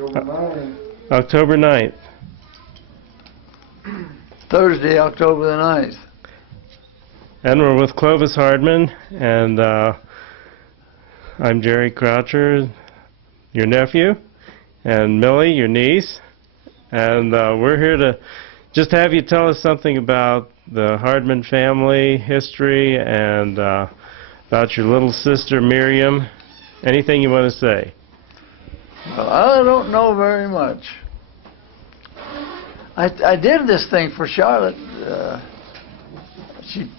October 9th. October 9th. Thursday, October the 9th. And we're with Clovis Hardman, and I'm Jerry Croucher, your nephew, and Millie, your niece. And we're here to just have you tell us something about the Hardman family history and about your little sister Miriam. Anything you want to say? Well, I don't know very much. I did this thing for Charlotte.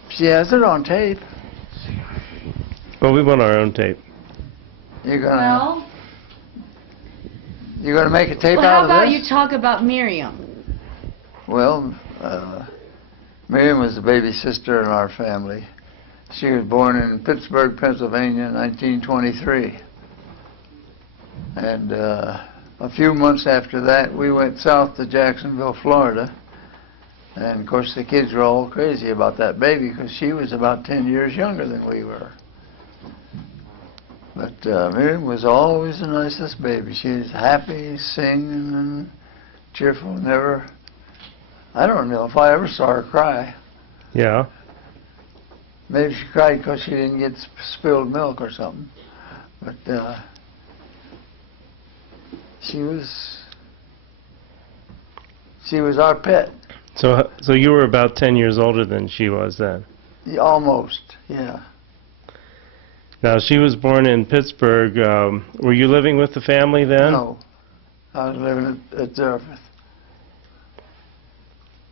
She has it on tape. Well, we want our own tape. You're gonna make a tape Well, out how of about this? you talk about Miriam? Well, Miriam was the baby sister in our family. She was born in Pittsburgh, Pennsylvania in 1923. And a few months after that, we went south to Jacksonville, Florida. And, of course, the kids were all crazy about that baby because she was about 10 years younger than we were. But Miriam was always the nicest baby. She was happy, singing, and cheerful. Never, I don't know if I ever saw her cry. Yeah. Maybe she cried because she didn't get spilled milk or something. But she was our pet. So you were about 10 years older than she was then? Yeah, almost, yeah. Now, she was born in Pittsburgh. Were you living with the family then? No, I was living at Zerfith.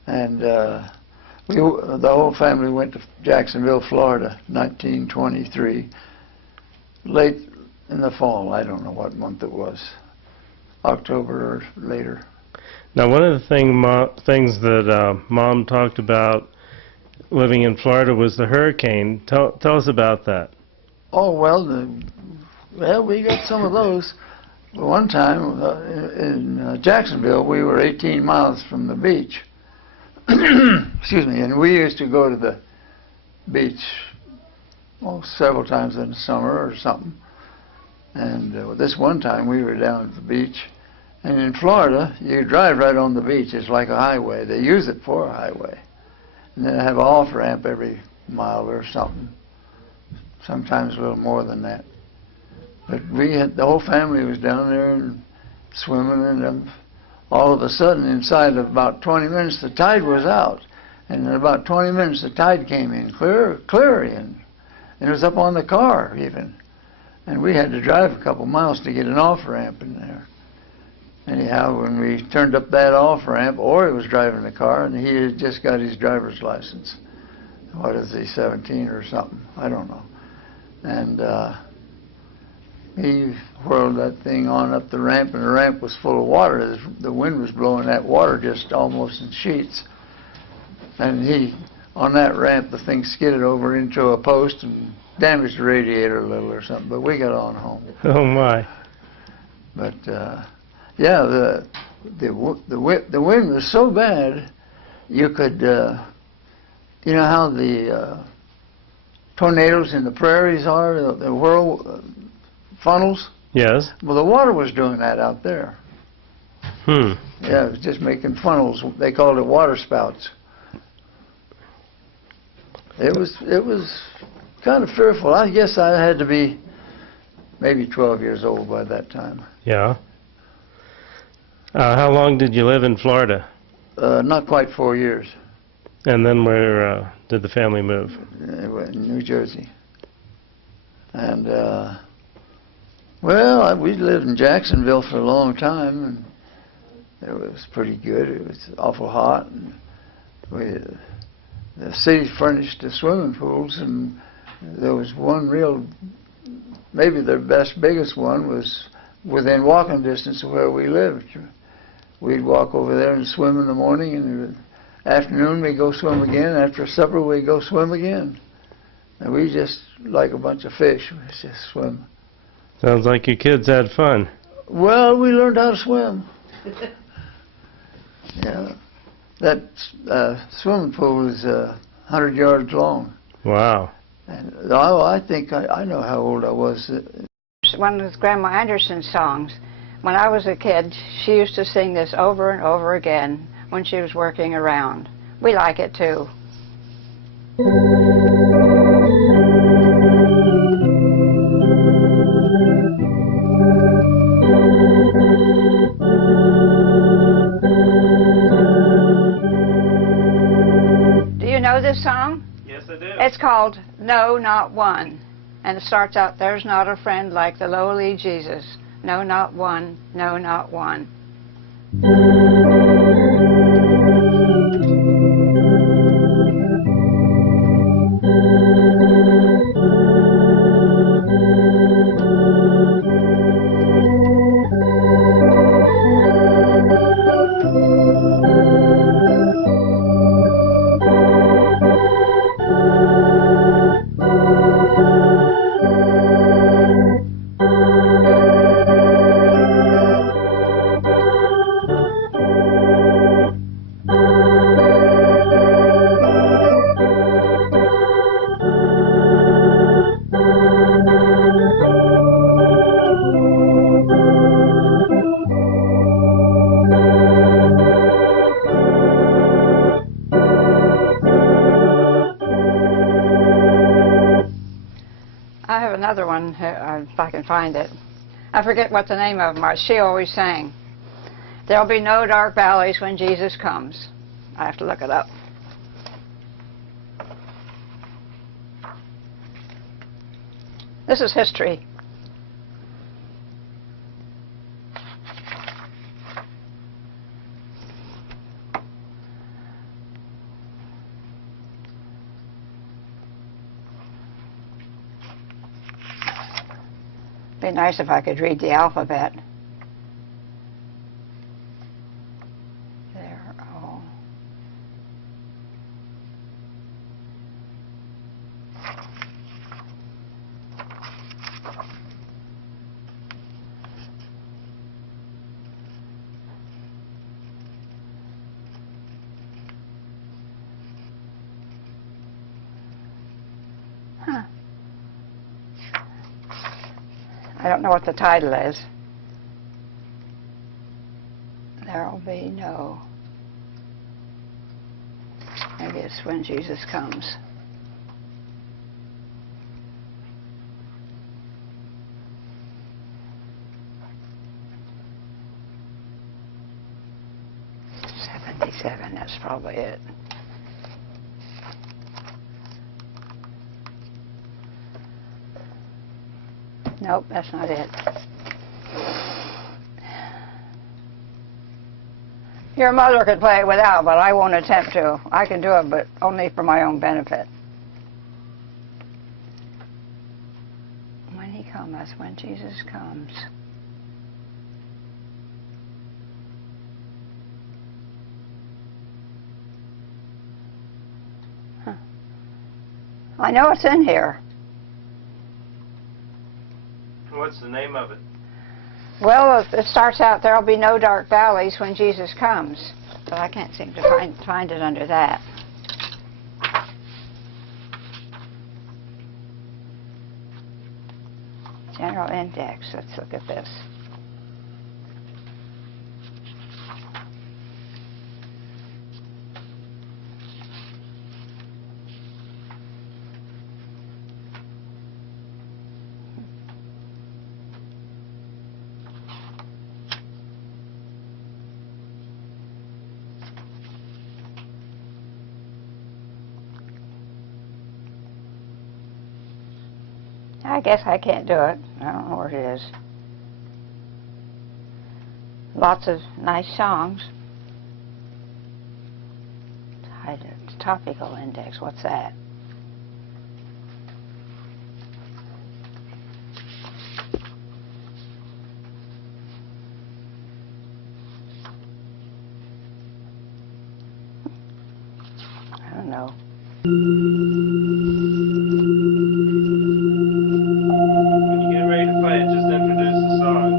And the whole family went to Jacksonville, Florida, 1923. Late in the fall, I don't know what month it was, October or later. Now, one of the things that Mom talked about living in Florida was the hurricane. Tell us about that. Oh, well, we got some of those. One time in Jacksonville, we were 18 miles from the beach. Excuse me, and we used to go to the beach several times in the summer or something. And this one time we were down at the beach. And in Florida, you drive right on the beach. It's like a highway. They use it for a highway. And then they have an off-ramp every mile or something. Sometimes a little more than that. But the whole family was down there and swimming, and all of a sudden, inside of about 20 minutes, the tide was out. And in about 20 minutes, the tide came in, clear in. And it was up on the car, even. And we had to drive a couple miles to get an off-ramp in there. Anyhow, when we turned up that off-ramp, Ori was driving the car, and he had just got his driver's license. What is he, 17 or something? I don't know. And he whirled that thing on up the ramp, and the ramp was full of water. The wind was blowing that water just almost in sheets. And on that ramp, the thing skidded over into a post and damaged the radiator a little or something, but we got on home. Oh, my. But, yeah, the wind was so bad, you could, you know how the tornadoes in the prairies are, the whirl funnels? Yes. Well, the water was doing that out there. Hmm. Yeah, it was just making funnels. They called it water spouts. It was kind of fearful. I guess I had to be maybe 12 years old by that time. Yeah. How long did you live in Florida? Not quite 4 years. And then where did the family move? In New Jersey. And, well, we lived in Jacksonville for a long time, and it was pretty good. It was awful hot. And the city furnished the swimming pools, and there was one maybe their biggest one was within walking distance of where we lived. We'd walk over there and swim in the morning, and in the afternoon we'd go swim again. After supper we'd go swim again. And we just, like a bunch of fish, we just swim. Sounds like your kids had fun. Well, we learned how to swim. Yeah. That swimming pool is 100 yards long. Wow. And I think I know how old I was. One of Grandma Anderson's songs When I was a kid, she used to sing this over and over again when she was working around. We like it too. Do you know this song? Yes, I do. It's called No, Not One. And it starts out, there's not a friend like the lowly Jesus. No, not one. No, not one. I have another one, if I can find it. I forget what the name of them was. She always sang, there'll be no dark valleys when Jesus comes. I have to look it up. This is history. Be nice if I could read the alphabet. There, oh. Huh. I don't know what the title is. There'll be no. Maybe it's When Jesus Comes. '77, that's probably it. Nope, that's not it. Your mother could play it without, but I won't attempt to. I can do it, but only for my own benefit. When he cometh, when Jesus comes. Huh. I know it's in here. What's the name of it? Well, it starts out, there'll be no dark valleys when Jesus comes. But I can't seem to find it under that. General Index, let's look at this. I guess I can't do it. I don't know where it is. Lots of nice songs. Topical index, what's that? I don't know. When you get ready to play it, just introduce the song.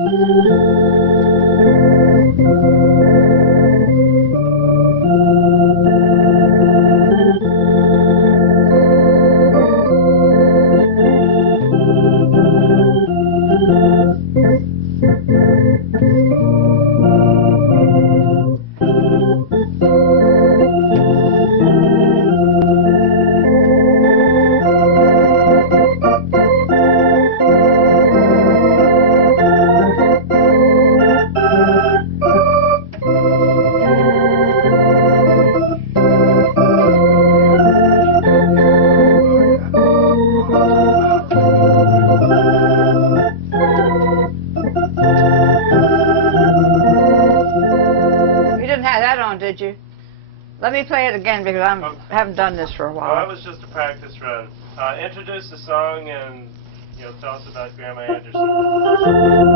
did you? Let me play it again because I haven't done this for a Well, while. that was just a practice run. Introduce the song and tell us about Grandma Anderson.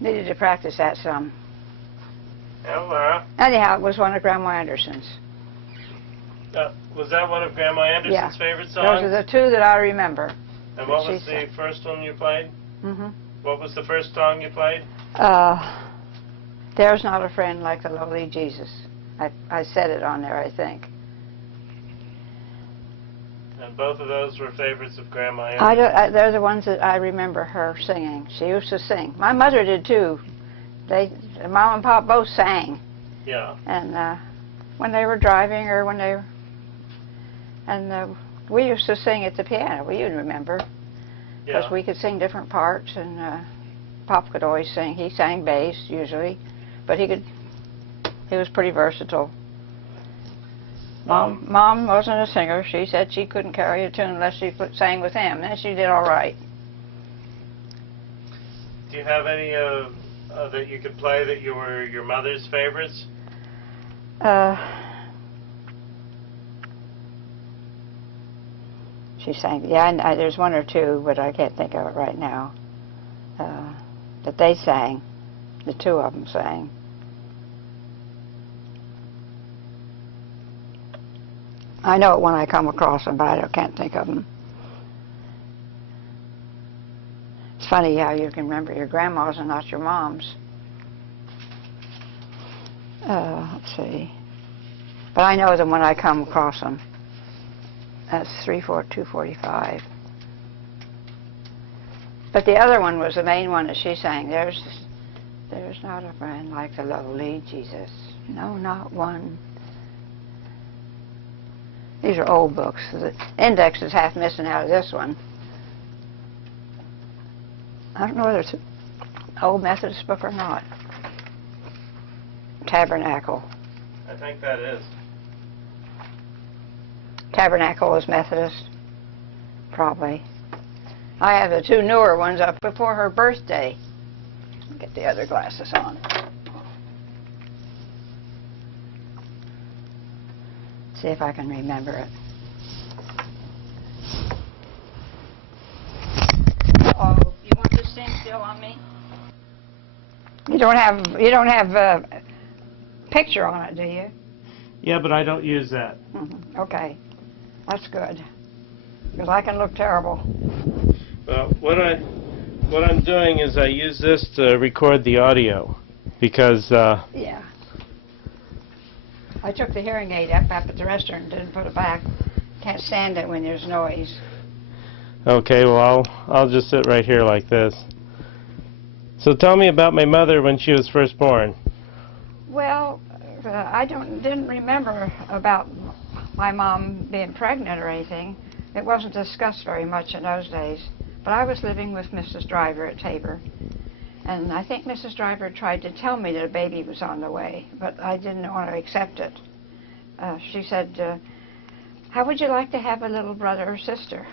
Needed to practice that some. Yeah, Laura. Anyhow, it was one of Grandma Anderson's. Was that one of Grandma Anderson's Yeah. favorite songs? Those are the two that I remember. And what was She the sang. first one you played? Mm-hmm. What was the first song you played? There's not a friend like the lowly Jesus. I said it on there, I think. And both of those were favorites of Grandma Anderson. They're the ones that I remember her singing. She used to sing. My mother did too. Mom and Pop both sang. Yeah. And when they were driving or when they were, and we used to sing at the piano. We would remember because Yeah. we could sing different parts, and Pop could always sing. He sang bass usually, but he was pretty versatile. Mom wasn't a singer. She said she couldn't carry a tune unless she sang with him, and she did all right. Do you have any that you could play that you were your mother's favorites? She sang, yeah, there's one or two, but I can't think of it right now. That they sang, the two of them sang. I know it when I come across them, but I can't think of them. It's funny how you can remember your grandma's and not your mom's. Let's see. But I know them when I come across them. That's 245. But the other one was the main one that she sang. There's not a friend like the lowly Jesus. No, not one. These are old books. The index is half missing out of this one. I don't know whether it's an old Methodist book or not. Tabernacle. I think that is. Tabernacle was Methodist. Probably. I have the two newer ones up before her birthday. Get the other glasses on. See if I can remember it. Oh, you want this thing still on me? You don't have a picture on it, do you? Yeah, but I don't use that. Mm-hmm. Okay, that's good. Because I can look terrible. Well, what I'm doing is I use this to record the audio because. Yeah. I took the hearing aid up at the restaurant and didn't put it back. Can't stand it when there's noise. Okay, well I'll just sit right here like this. So tell me about my mother when she was first born. Well, I didn't remember about my mom being pregnant or anything. It wasn't discussed very much in those days. But I was living with Mrs. Driver at Tabor, and I think Mrs. Driver tried to tell me that a baby was on the way, but I didn't want to accept it. She said, how would you like to have a little brother or sister?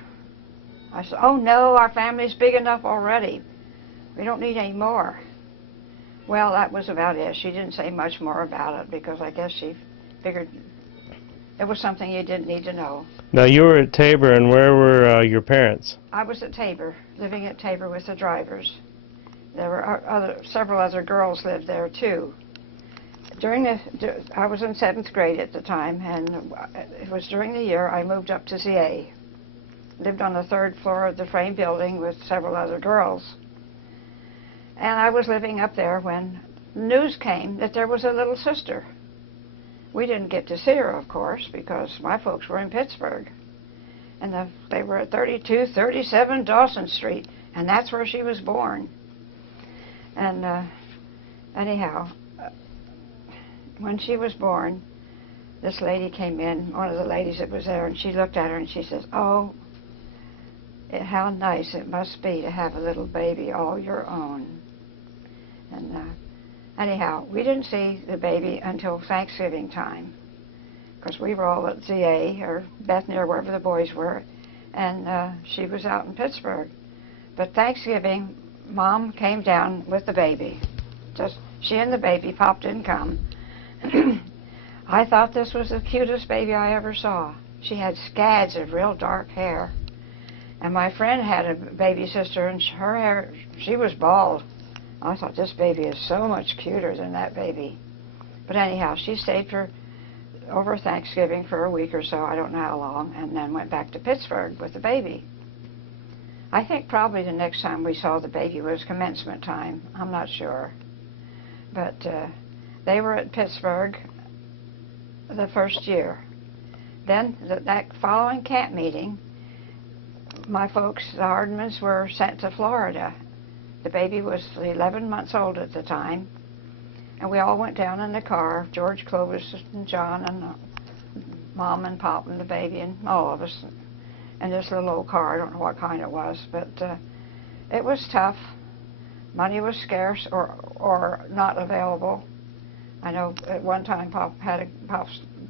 I said, oh no, our family's big enough already. We don't need any more. Well, that was about it. She didn't say much more about it because I guess she figured it was something you didn't need to know. Now, you were at Tabor, and where were your parents? I was at Tabor, living at Tabor with the Drivers. There were several other girls lived there too. I was in 7th grade at the time, and it was during the year I moved up to ZA. Lived on the 3rd floor of the frame building with several other girls. And I was living up there when news came that there was a little sister. We didn't get to see her, of course, because my folks were in Pittsburgh. And they were at 3237 Dawson Street, and that's where she was born. And anyhow, when she was born, this lady came in, one of the ladies that was there, and she looked at her and she says, oh, how nice it must be to have a little baby all your own. And anyhow, we didn't see the baby until Thanksgiving time, because we were all at ZA or Bethany or wherever the boys were, and she was out in Pittsburgh. But Thanksgiving, Mom came down with the baby. Just she and the baby. Pop didn't come. I thought this was the cutest baby I ever saw. She had scads of real dark hair. And my friend had a baby sister, and her hair, she was bald. I thought, this baby is so much cuter than that baby. But anyhow, she stayed for over Thanksgiving for a week or so, I don't know how long, and then went back to Pittsburgh with the baby. I think probably the next time we saw the baby was commencement time. I'm not sure. But they were at Pittsburgh the first year. Then that following camp meeting, my folks, the Hardmans, were sent to Florida. The baby was 11 months old at the time, and we all went down in the car, George, Clovis, and John, and Mom and Pop and the baby, and all of us, in this little old car. I don't know what kind it was, but it was tough. Money was scarce or not available. I know at one time Pop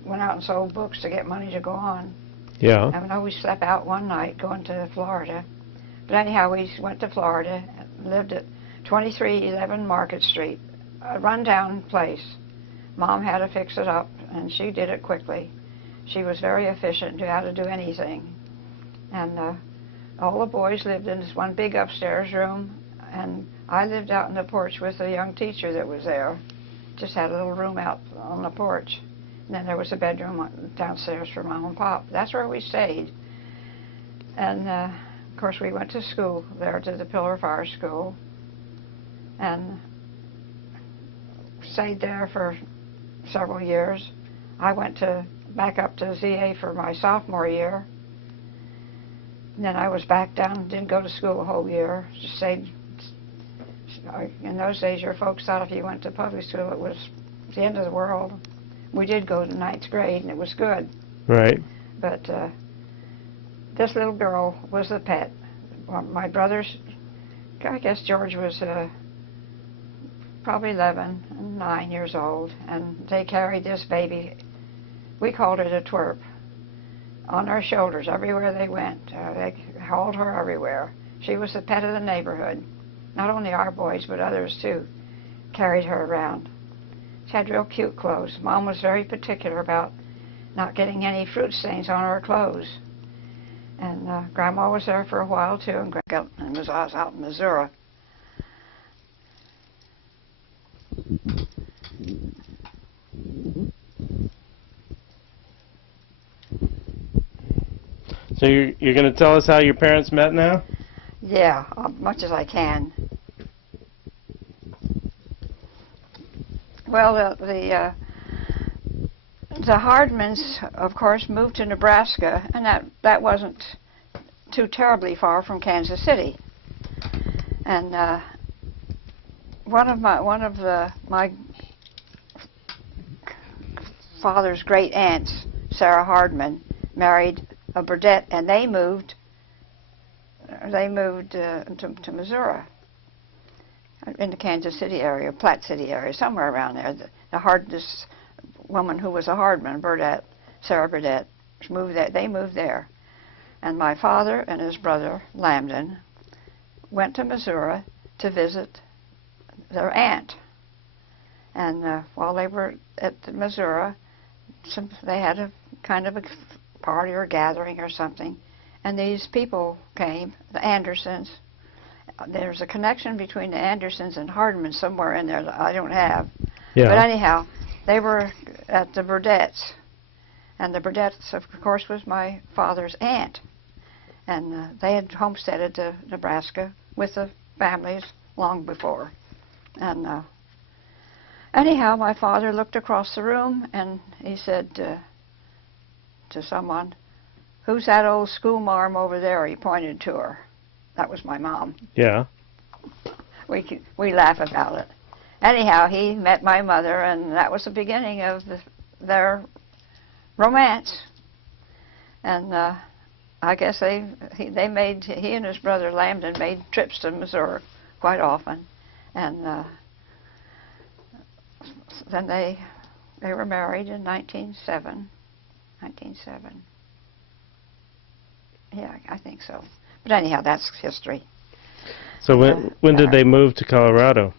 went out and sold books to get money to go on. Yeah. I know we slept out one night going to Florida. But anyhow, we went to Florida and lived at 2311 Market Street, a rundown place. Mom had to fix it up, and she did it quickly. She was very efficient, knew how to do anything. And all the boys lived in this one big upstairs room, and I lived out on the porch with a young teacher that was there. Just had a little room out on the porch. And then there was a bedroom downstairs for Mom and Pop. That's where we stayed. And, of course, we went to school there, to the Pillar Fire School, and stayed there for several years. I went back up to ZA for my sophomore year. And then I was back down, didn't go to school a whole year, just stayed. In those days, your folks thought if you went to public school, it was the end of the world. We did go to 9th grade, and it was good. Right. But this little girl was the pet. Well, my brothers, I guess George was probably 11 and 9 years old, and they carried this baby. We called her the twerp. On their shoulders everywhere they went. They hauled her everywhere. She was the pet of the neighborhood. Not only our boys, but others too, carried her around. She had real cute clothes. Mom was very particular about not getting any fruit stains on her clothes. And Grandma was there for a while too, and Grandma was out in Missouri. So you're going to tell us how your parents met now? Yeah, much as I can. Well, the Hardmans, of course, moved to Nebraska, and that wasn't too terribly far from Kansas City. And one of my father's great aunts, Sarah Hardman, married a Burdette, and they moved they moved to Missouri, in the Kansas City area, Platte City area, somewhere around there. This woman who was a Hardman, Sarah Burdette, moved there. They moved there. And my father and his brother, Lambden, went to Missouri to visit their aunt. And while they were at Missouri, they had a kind of a party or gathering or something. And these people came, the Andersons. There's a connection between the Andersons and Hardman somewhere in there that I don't have. Yeah. But anyhow, they were at the Burdettes. And the Burdettes, of course, was my father's aunt. And they had homesteaded to Nebraska with the families long before. And anyhow, my father looked across the room and he said to someone, "Who's that old schoolmarm over there?" He pointed to her. That was my mom. Yeah. We laugh about it. Anyhow, he met my mother, and that was the beginning of their romance. And I guess he and his brother Lambden made trips to Missouri quite often, and then they were married in 1907. Yeah, I think so. But anyhow, that's history. So when did they move to Colorado?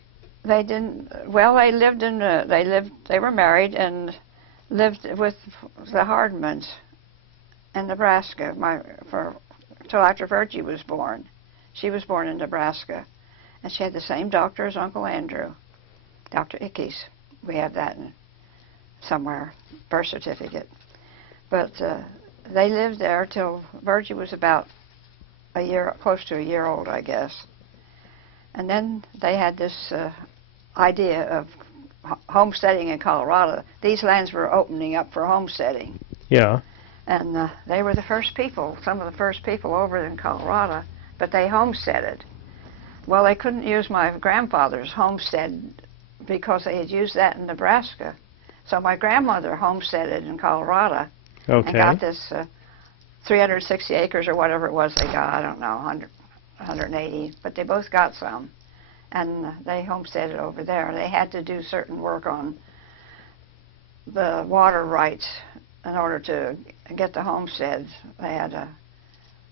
They didn't. Well, they lived in. They were married and lived with the Hardmans in Nebraska. Till after Virgie was born. She was born in Nebraska, and she had the same doctor as Uncle Andrew, Dr. Ickes. We have that somewhere, birth certificate. But they lived there till Virgie was about close to a year old, I guess. And then they had this idea of homesteading in Colorado. These lands were opening up for homesteading. Yeah. And they were the first people, some of the first people over in Colorado, but they homesteaded. Well, they couldn't use my grandfather's homestead because they had used that in Nebraska. So my grandmother homesteaded in Colorado. Okay. And got this 360 acres or whatever it was they got. I don't know, 180, but they both got some. And they homesteaded over there. They had to do certain work on the water rights in order to get the homesteads. They had to,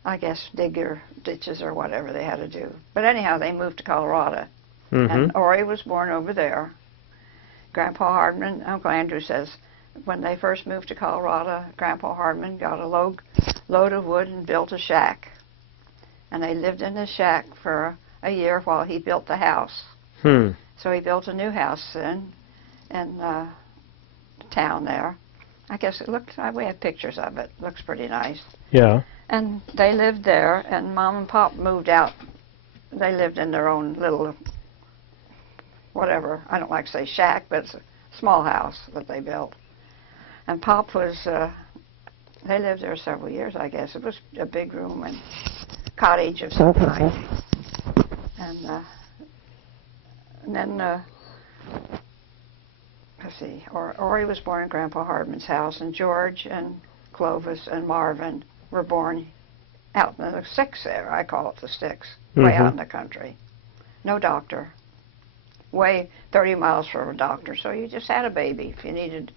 I guess, dig their ditches or whatever they had to do. But anyhow, they moved to Colorado. Mm-hmm. And Ori was born over there. Grandpa Hardman, Uncle Andrew says, when they first moved to Colorado, Grandpa Hardman got a load of wood and built a shack. And they lived in the shack for a year while he built the house. So he built a new house then in town there. I guess it looked, we have pictures of it. Looks pretty nice. Yeah. And they lived there, and Mom and Pop moved out. They lived in their own little, whatever, I don't like to say shack, but it's a small house that they built. And Pop was, they lived there several years, I guess. It was a big room and cottage of some kind. And then, let's see, Ori was born in Grandpa Hardman's house, and George and Clovis and Marvin were born out in the sticks there. I call it the sticks, way out in the country. No doctor. Way 30 miles from a doctor, so you just had a baby if you needed.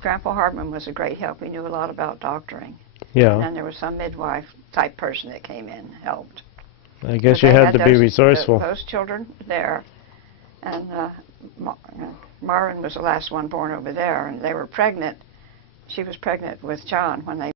Grandpa Hardman was a great help. He knew a lot about doctoring. Yeah. And then there was some midwife type person that came in, helped. I guess you had to be resourceful. Those children there, and Marvin was the last one born over there, and they were pregnant. She was pregnant with John when they